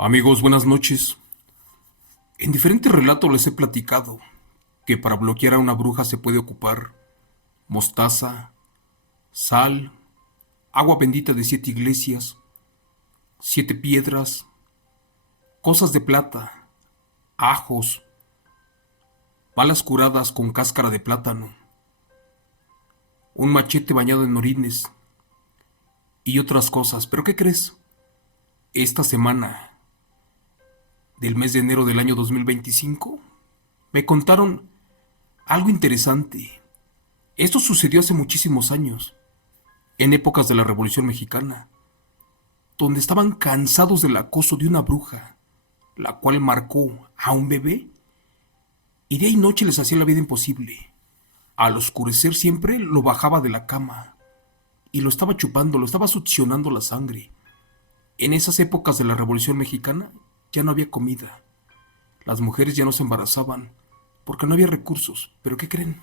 Amigos, buenas noches. En diferentes relatos les he platicado que para bloquear a una bruja se puede ocupar mostaza, sal, agua bendita de 7 iglesias, 7 piedras, cosas de plata, ajos, balas curadas con cáscara de plátano, un machete bañado en orines y otras cosas. ¿Pero qué crees? Esta semana del mes de enero del año 2025 me contaron algo interesante. Esto sucedió hace muchísimos años, en épocas de la Revolución Mexicana, donde estaban cansados del acoso de una bruja, la cual marcó a un bebé y día y noche les hacía la vida imposible. Al oscurecer siempre lo bajaba de la cama y lo estaba chupando, lo estaba succionando la sangre. En esas épocas de la Revolución Mexicana ya no había comida. Las mujeres ya no se embarazaban porque no había recursos. ¿Pero qué creen?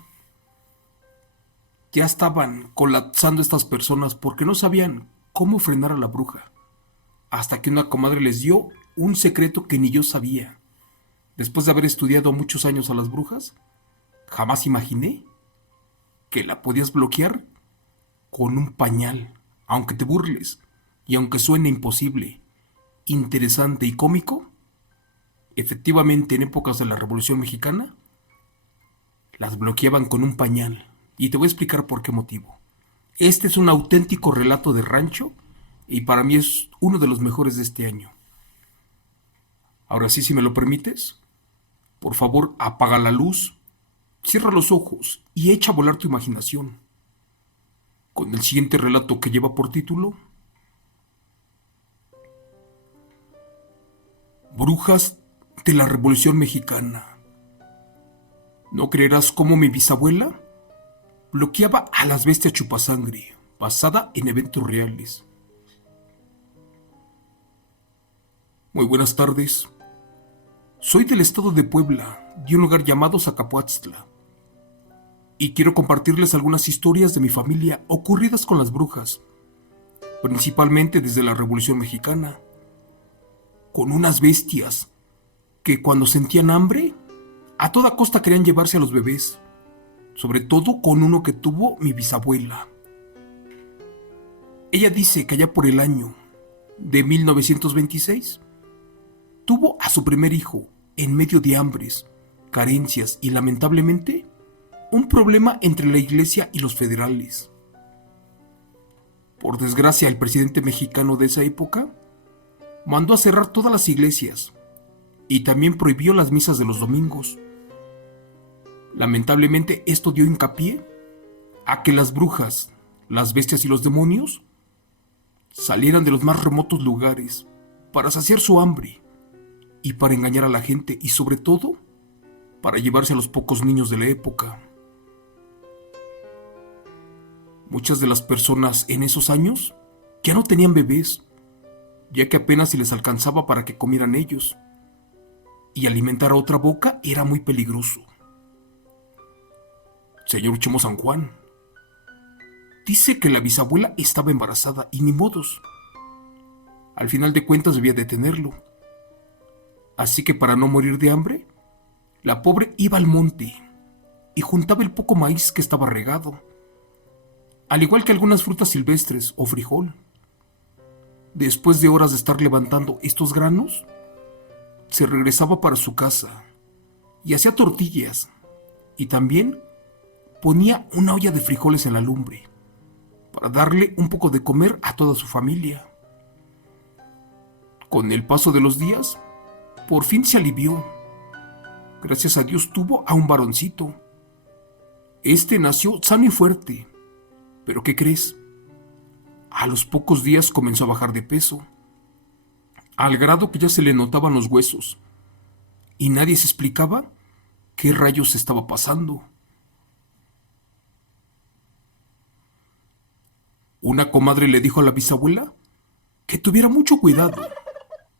Ya estaban colapsando estas personas porque no sabían cómo frenar a la bruja. Hasta que una comadre les dio un secreto que ni yo sabía. Después de haber estudiado muchos años a las brujas, jamás imaginé que la podías bloquear con un pañal. Aunque te burles y aunque suene imposible, interesante y cómico, efectivamente en épocas de la Revolución Mexicana las bloqueaban con un pañal. Y te voy a explicar por qué motivo. Este es un auténtico relato de rancho y para mí es uno de los mejores de este año. Ahora sí, si me lo permites, por favor apaga la luz, cierra los ojos y echa a volar tu imaginación con el siguiente relato que lleva por título Brujas de la Revolución Mexicana. No creerás cómo mi bisabuela bloqueaba a las bestias chupasangre, basada en eventos reales. Muy buenas tardes. Soy del estado de Puebla, de un lugar llamado Zacapuatztla, y quiero compartirles algunas historias de mi familia ocurridas con las brujas, principalmente desde la Revolución Mexicana, con unas bestias que cuando sentían hambre, a toda costa querían llevarse a los bebés, sobre todo con uno que tuvo mi bisabuela. Ella dice que allá por el año de 1926, tuvo a su primer hijo en medio de hambres, carencias y lamentablemente un problema entre la iglesia y los federales. Por desgracia, el presidente mexicano de esa época mandó a cerrar todas las iglesias y también prohibió las misas de los domingos. Lamentablemente esto dio hincapié a que las brujas, las bestias y los demonios salieran de los más remotos lugares para saciar su hambre y para engañar a la gente y sobre todo para llevarse a los pocos niños de la época. Muchas de las personas en esos años ya no tenían bebés, ya que apenas si les alcanzaba para que comieran ellos, y alimentar a otra boca era muy peligroso. Señor Chemo San Juan dice que la bisabuela estaba embarazada y ni modos. Al final de cuentas debía detenerlo. Así que para no morir de hambre, la pobre iba al monte y juntaba el poco maíz que estaba regado, al igual que algunas frutas silvestres o frijol. Después de horas de estar levantando estos granos, se regresaba para su casa y hacía tortillas y también ponía una olla de frijoles en la lumbre para darle un poco de comer a toda su familia. Con el paso de los días, por fin se alivió. Gracias a Dios tuvo a un varoncito. Este nació sano y fuerte. ¿Pero qué crees? A los pocos días comenzó a bajar de peso, al grado que ya se le notaban los huesos, y nadie se explicaba qué rayos estaba pasando. Una comadre le dijo a la bisabuela que tuviera mucho cuidado,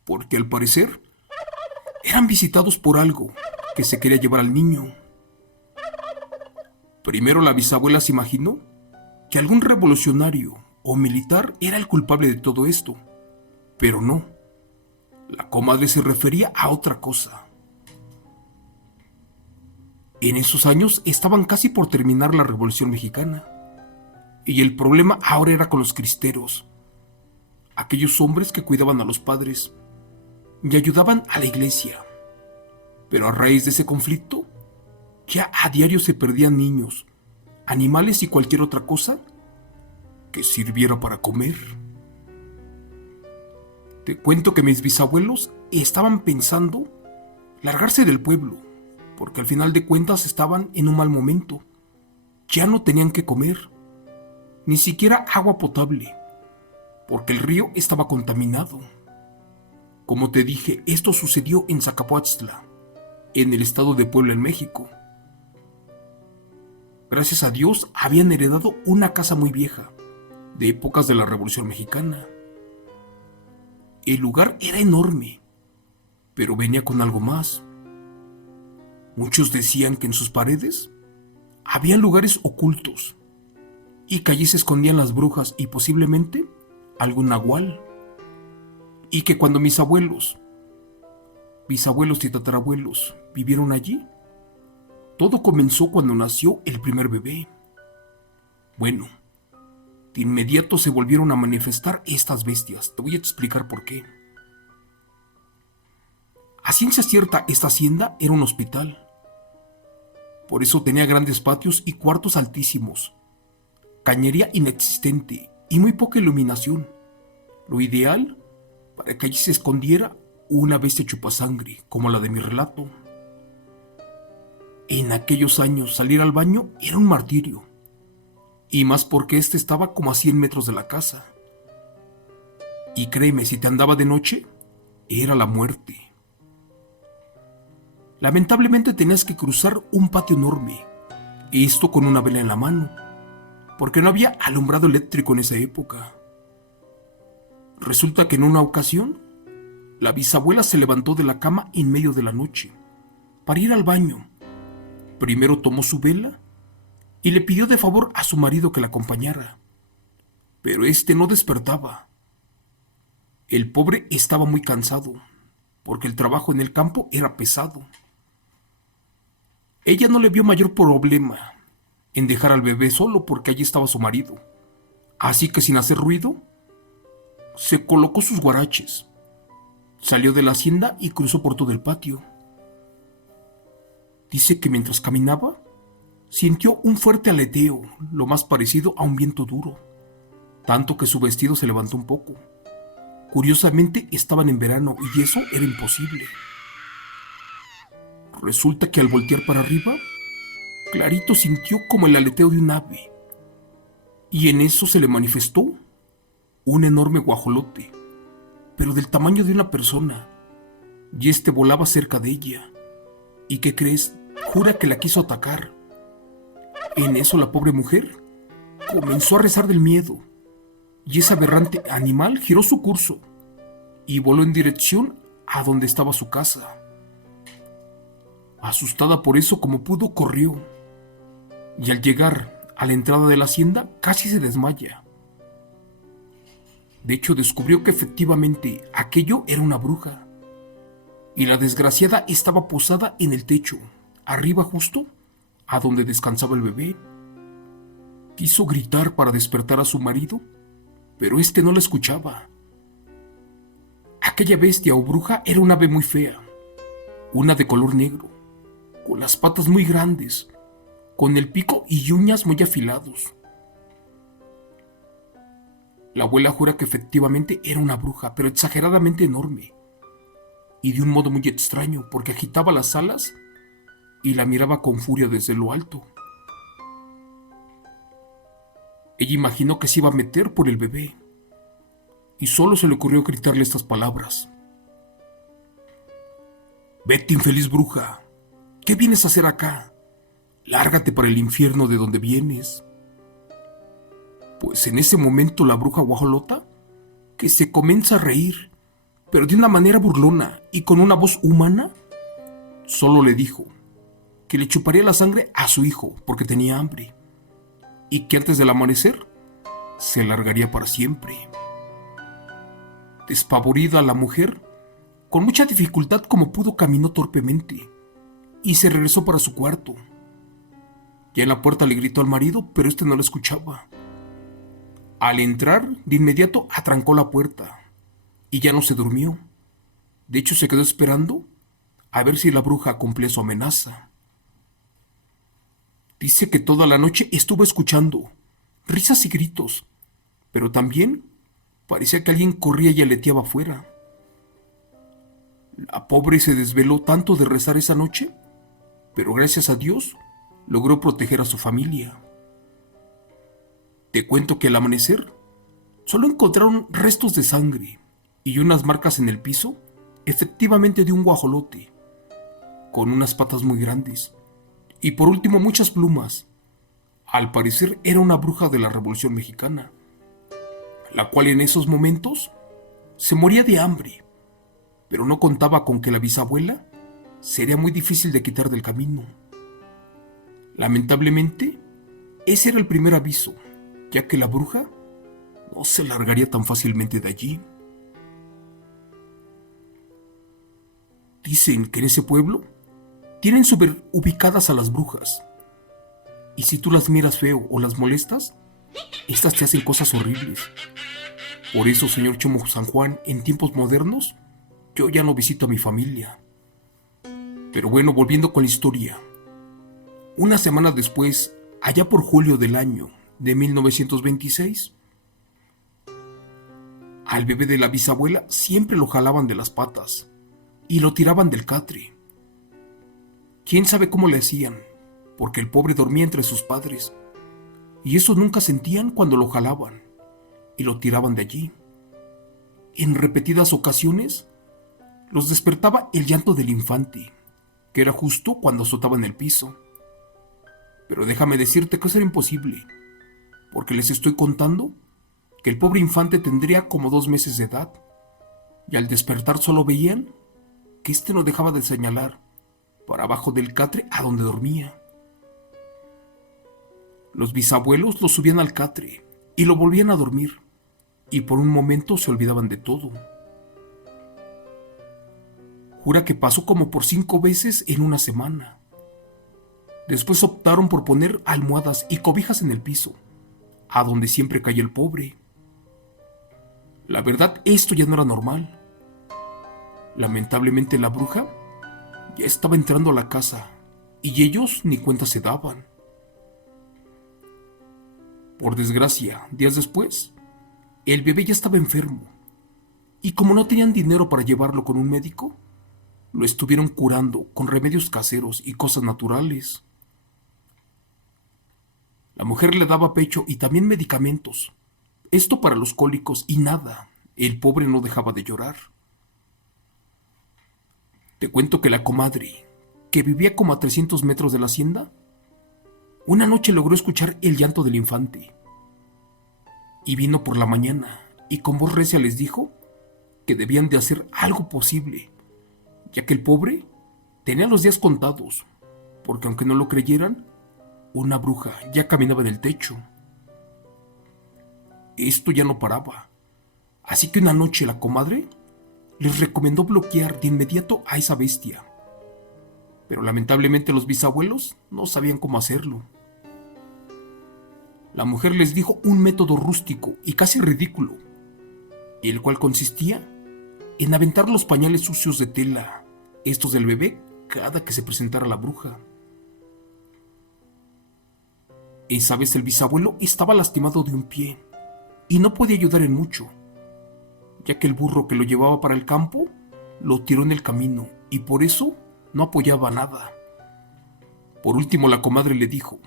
porque al parecer eran visitados por algo que se quería llevar al niño. Primero la bisabuela se imaginó que algún revolucionario o militar era el culpable de todo esto, pero no. La comadre se refería a otra cosa. En esos años estaban casi por terminar la Revolución Mexicana, y el problema ahora era con los cristeros, aquellos hombres que cuidaban a los padres y ayudaban a la iglesia. Pero a raíz de ese conflicto, ya a diario se perdían niños, animales y cualquier otra cosa que sirviera para comer. Te cuento que mis bisabuelos estaban pensando largarse del pueblo, porque al final de cuentas estaban en un mal momento. Ya no tenían que comer, ni siquiera agua potable, porque el río estaba contaminado. Como te dije, esto sucedió en Zacapoaxtla, en el estado de Puebla, en México. Gracias a Dios habían heredado una casa muy vieja, de épocas de la Revolución Mexicana. El lugar era enorme, pero venía con algo más. Muchos decían que en sus paredes había lugares ocultos y que allí se escondían las brujas y posiblemente algún nahual. Y que cuando mis abuelos, bisabuelos y tatarabuelos vivieron allí, todo comenzó cuando nació el primer bebé. Bueno, de inmediato se volvieron a manifestar estas bestias. Te voy a explicar por qué. A ciencia cierta, esta hacienda era un hospital. Por eso tenía grandes patios y cuartos altísimos, cañería inexistente y muy poca iluminación. Lo ideal para que allí se escondiera una bestia chupasangre, como la de mi relato. En aquellos años salir al baño era un martirio, y más porque este estaba como a 100 metros de la casa. Y créeme, si te andaba de noche, era la muerte. Lamentablemente tenías que cruzar un patio enorme, esto con una vela en la mano, porque no había alumbrado eléctrico en esa época. Resulta que en una ocasión, la bisabuela se levantó de la cama en medio de la noche para ir al baño. Primero tomó su vela y le pidió de favor a su marido que la acompañara, pero este no despertaba. El pobre estaba muy cansado, porque el trabajo en el campo era pesado. Ella no le vio mayor problema en dejar al bebé solo porque allí estaba su marido, así que sin hacer ruido, se colocó sus guaraches, salió de la hacienda y cruzó por todo el patio. Dice que mientras caminaba, sintió un fuerte aleteo, lo más parecido a un viento duro, tanto que su vestido se levantó un poco. Curiosamente estaban en verano y eso era imposible. Resulta que al voltear para arriba, clarito sintió como el aleteo de un ave, y en eso se le manifestó un enorme guajolote, pero del tamaño de una persona, y este volaba cerca de ella. ¿Y qué crees? Jura que la quiso atacar. En eso la pobre mujer comenzó a rezar del miedo, y ese aberrante animal giró su curso y voló en dirección a donde estaba su casa. Asustada por eso como pudo, corrió, y al llegar a la entrada de la hacienda casi se desmaya. De hecho, descubrió que efectivamente aquello era una bruja, y la desgraciada estaba posada en el techo, arriba justo a donde descansaba el bebé. Quiso gritar para despertar a su marido, pero este no la escuchaba. Aquella bestia o bruja era un ave muy fea, una de color negro, con las patas muy grandes, con el pico y uñas muy afilados. La abuela jura que efectivamente era una bruja, pero exageradamente enorme, y de un modo muy extraño, porque agitaba las alas y la miraba con furia desde lo alto. Ella imaginó que se iba a meter por el bebé, y solo se le ocurrió gritarle estas palabras: «Vete, infeliz bruja, ¿qué vienes a hacer acá? Lárgate para el infierno de donde vienes». Pues en ese momento la bruja guajolota, que se comienza a reír, pero de una manera burlona y con una voz humana, solo le dijo que le chuparía la sangre a su hijo porque tenía hambre, y que antes del amanecer se largaría para siempre. Despavorida, la mujer Con mucha dificultad como pudo caminó torpemente y se regresó para su cuarto. Ya en la puerta le gritó al marido, pero este no la escuchaba. Al entrar, de inmediato atrancó la puerta y ya no se durmió. De hecho, se quedó esperando a ver si la bruja cumplía su amenaza. Dice que toda la noche estuvo escuchando risas y gritos, pero también parecía que alguien corría y aleteaba afuera. La pobre se desveló tanto de rezar esa noche, pero gracias a Dios logró proteger a su familia. Te cuento que al amanecer solo encontraron restos de sangre y unas marcas en el piso, efectivamente de un guajolote, con unas patas muy grandes, y por último muchas plumas. Al parecer era una bruja de la Revolución Mexicana, la cual en esos momentos se moría de hambre, pero no contaba con que la bisabuela sería muy difícil de quitar del camino. Lamentablemente, ese era el primer aviso, ya que la bruja no se largaría tan fácilmente de allí. Dicen que en ese pueblo tienen súper ubicadas a las brujas, y si tú las miras feo o las molestas, estas te hacen cosas horribles. Por eso, señor Chomo San Juan, en tiempos modernos, yo ya no visito a mi familia. Pero bueno, volviendo con la historia. Una semana después, allá por julio del año de 1926, al bebé de la bisabuela siempre lo jalaban de las patas y lo tiraban del catre. ¿Quién sabe cómo le hacían? Porque el pobre dormía entre sus padres, y esos nunca sentían cuando lo jalaban y lo tiraban de allí. En repetidas ocasiones, los despertaba el llanto del infante, que era justo cuando azotaba en el piso. Pero déjame decirte que eso era imposible, porque les estoy contando que el pobre infante tendría como 2 meses de edad, y al despertar solo veían que éste no dejaba de señalar para abajo del catre a donde dormía. Los bisabuelos lo subían al catre y lo volvían a dormir, y por un momento se olvidaban de todo. Jura que pasó como por 5 veces en una semana. Después optaron por poner almohadas y cobijas en el piso, a donde siempre caía el pobre. La verdad, esto ya no era normal. Lamentablemente la bruja ya estaba entrando a la casa, y ellos ni cuenta se daban. Por desgracia, días después, el bebé ya estaba enfermo, y como no tenían dinero para llevarlo con un médico, lo estuvieron curando con remedios caseros y cosas naturales. La mujer le daba pecho y también medicamentos, esto para los cólicos, y nada, el pobre no dejaba de llorar. Te cuento que la comadre, que vivía como a 300 metros de la hacienda, una noche logró escuchar el llanto del infante, y vino por la mañana y con voz recia les dijo que debían de hacer algo posible, ya que el pobre tenía los días contados, porque aunque no lo creyeran, una bruja ya caminaba en el techo. Esto ya no paraba, así que una noche la comadre les recomendó bloquear de inmediato a esa bestia, pero lamentablemente los bisabuelos no sabían cómo hacerlo. La mujer les dijo un método rústico y casi ridículo, el cual consistía en aventar los pañales sucios de tela, estos del bebé, cada que se presentara la bruja. Esa vez el bisabuelo estaba lastimado de un pie y no podía ayudar en mucho, ya que el burro que lo llevaba para el campo lo tiró en el camino y por eso no apoyaba nada. Por último, la comadre le dijo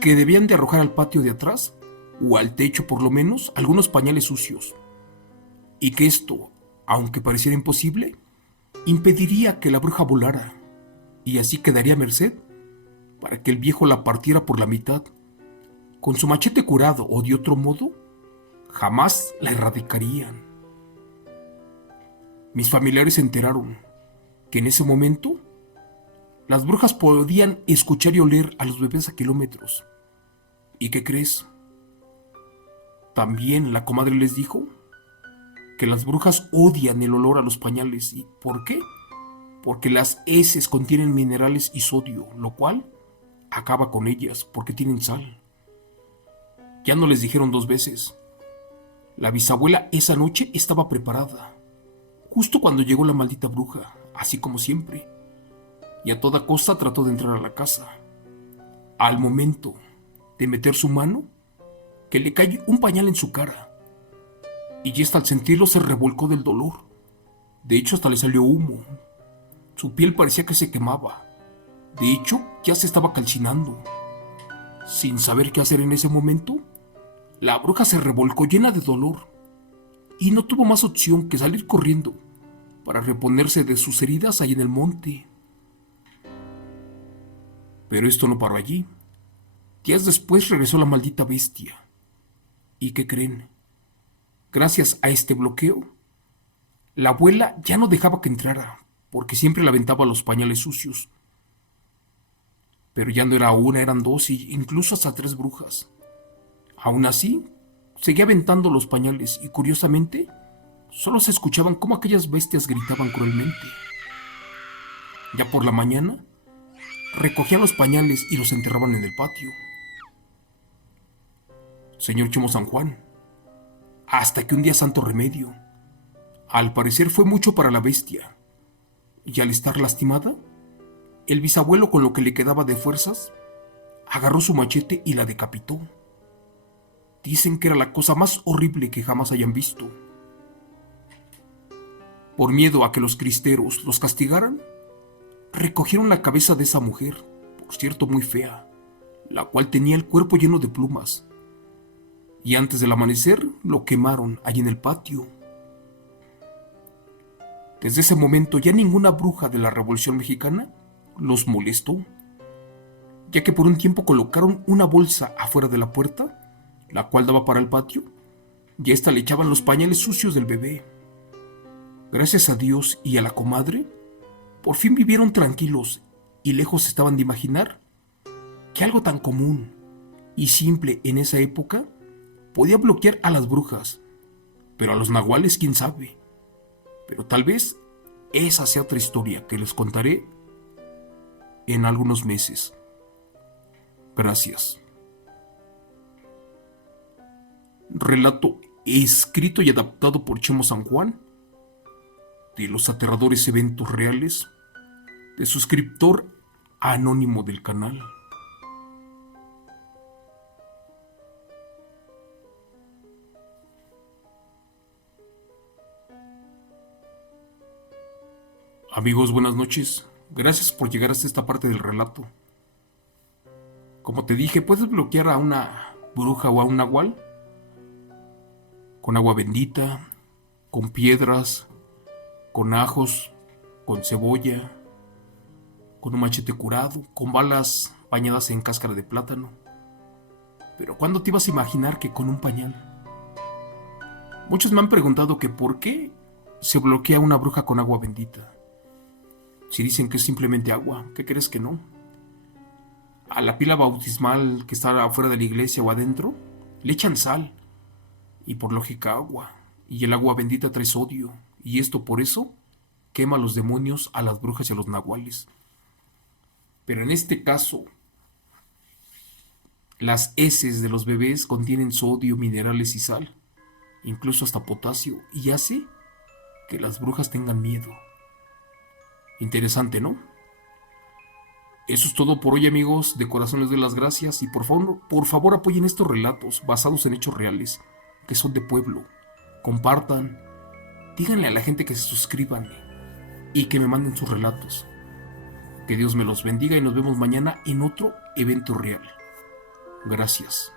que debían de arrojar al patio de atrás o al techo por lo menos algunos pañales sucios, y que esto, aunque pareciera imposible, impediría que la bruja volara, y así quedaría a merced para que el viejo la partiera por la mitad. Con su machete curado o de otro modo, jamás la erradicarían. Mis familiares se enteraron que en ese momento las brujas podían escuchar y oler a los bebés a kilómetros. ¿Y qué crees? También la comadre les dijo que las brujas odian el olor a los pañales. ¿Y por qué? Porque las heces contienen minerales y sodio, lo cual acaba con ellas porque tienen sal. Ya no les dijeron dos veces. La bisabuela esa noche estaba preparada, justo cuando llegó la maldita bruja, así como siempre, y a toda costa trató de entrar a la casa. Al momento de meter su mano, que le cae un pañal en su cara, y esta al sentirlo se revolcó del dolor. De hecho, hasta le salió humo. Su piel parecía que se quemaba. De hecho, ya se estaba calcinando. Sin saber qué hacer en ese momento, la bruja se revolcó llena de dolor y no tuvo más opción que salir corriendo para reponerse de sus heridas ahí en el monte. Pero esto no paró allí. Días después regresó la maldita bestia. ¿Y qué creen? Gracias a este bloqueo, la abuela ya no dejaba que entrara, porque siempre le aventaba los pañales sucios. Pero ya no era una, eran dos y incluso hasta tres brujas. Aún así, seguía aventando los pañales y curiosamente, solo se escuchaban cómo aquellas bestias gritaban cruelmente. Ya por la mañana, recogían los pañales y los enterraban en el patio. Señor Chemo San Juan, hasta que un día santo remedio. Al parecer fue mucho para la bestia, y al estar lastimada, el bisabuelo con lo que le quedaba de fuerzas, agarró su machete y la decapitó. Dicen que era la cosa más horrible que jamás hayan visto. Por miedo a que los cristeros los castigaran, recogieron la cabeza de esa mujer, por cierto muy fea, la cual tenía el cuerpo lleno de plumas, y antes del amanecer lo quemaron allí en el patio. Desde ese momento ya ninguna bruja de la Revolución Mexicana los molestó, ya que por un tiempo colocaron una bolsa afuera de la puerta, la cual daba para el patio, y a esta le echaban los pañales sucios del bebé. Gracias a Dios y a la comadre, por fin vivieron tranquilos y lejos estaban de imaginar que algo tan común y simple en esa época podía bloquear a las brujas, pero a los nahuales quién sabe. Pero tal vez esa sea otra historia que les contaré en algunos meses. Gracias. Relato escrito y adaptado por Chemo San Juan de los aterradores eventos reales de suscriptor anónimo del canal. Amigos, buenas noches. Gracias por llegar hasta esta parte del relato. Como te dije, puedes bloquear a una bruja o a un nahual con agua bendita, con piedras, con ajos, con cebolla, con un machete curado, con balas bañadas en cáscara de plátano. Pero ¿cuándo te ibas a imaginar que con un pañal? Muchos me han preguntado que por qué se bloquea a una bruja con agua bendita. Si dicen que es simplemente agua, ¿qué crees que no? A la pila bautismal que está afuera de la iglesia o adentro, le echan sal y por lógica agua. Y el agua bendita trae sodio. Y esto por eso quema a los demonios, a las brujas y a los nahuales. Pero en este caso, las heces de los bebés contienen sodio, minerales y sal, incluso hasta potasio, y hace que las brujas tengan miedo. Interesante, ¿no? Eso es todo por hoy, amigos. De corazón les doy las gracias y por favor apoyen estos relatos basados en hechos reales, que son de pueblo. Compartan, díganle a la gente que se suscriban y que me manden sus relatos. Que Dios me los bendiga y nos vemos mañana en otro evento real. Gracias.